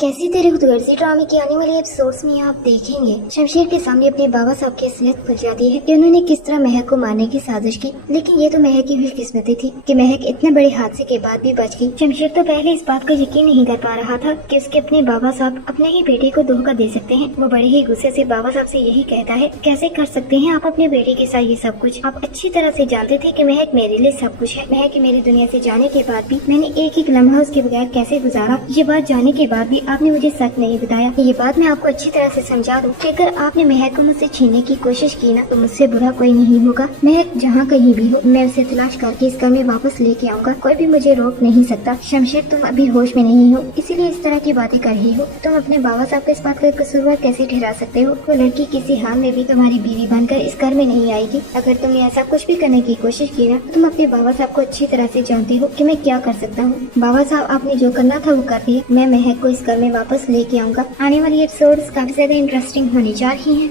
कैसी तेरे खुदगर्जी ड्रामे के आने वाले एपिसोड्स में आप देखेंगे शमशेर के सामने अपने बाबा साहब की असलियत खुल जाती है कि उन्होंने किस तरह महक को मारने की साजिश की। लेकिन ये तो महक की खुशकिस्मती थी कि महक इतने बड़े हादसे के बाद भी बच गई। शमशेर तो पहले इस बात का यकीन नहीं कर पा रहा था कि उसके अपने बाबा साहब अपने ही बेटे को धोखा दे सकते हैं। वो बड़े ही गुस्से से बाबा साहब से यही कहता है, कैसे कर सकते हैं आप अपने बेटे के साथ ये सब कुछ। आप अच्छी तरह से जानते थे कि महक मेरे लिए सब कुछ है। महक मेरी दुनिया से जाने के बाद भी मैंने एक एक लम्हा उसके बगैर कैसे गुजारा। ये बात जाने के बाद भी आपने मुझे सच नहीं बताया। ये बात मैं आपको अच्छी तरह से समझा दूं कि अगर आपने महक को मुझसे छीनने की कोशिश की ना तो मुझसे बुरा कोई नहीं होगा। महक जहाँ कहीं भी हो मैं उसे तलाश करके इस घर में वापस लेके आऊंगा। कोई भी मुझे रोक नहीं सकता। शमशेर तुम अभी होश में नहीं हो, इसीलिए इस तरह की बातें कर रही हो। तुम अपने बाबा साहब को इस बात का कसूरवार कैसे ठहरा सकते हो। वो लड़की किसी हाल में भी तुम्हारी बीवी बनकर इस घर में नहीं आएगी। अगर तुमने ऐसा कुछ भी करने की कोशिश की ना तो तुम अपने बाबा साहब को अच्छी तरह से जानते हो कि मैं क्या कर सकता हूँ। बाबा साहब आपने जो करना था वो कर दिया। मैं महक को इस घर में वापस लेके आऊंगा। आने वाली एपिसोड्स काफी ज्यादा इंटरेस्टिंग होने जा रही हैं।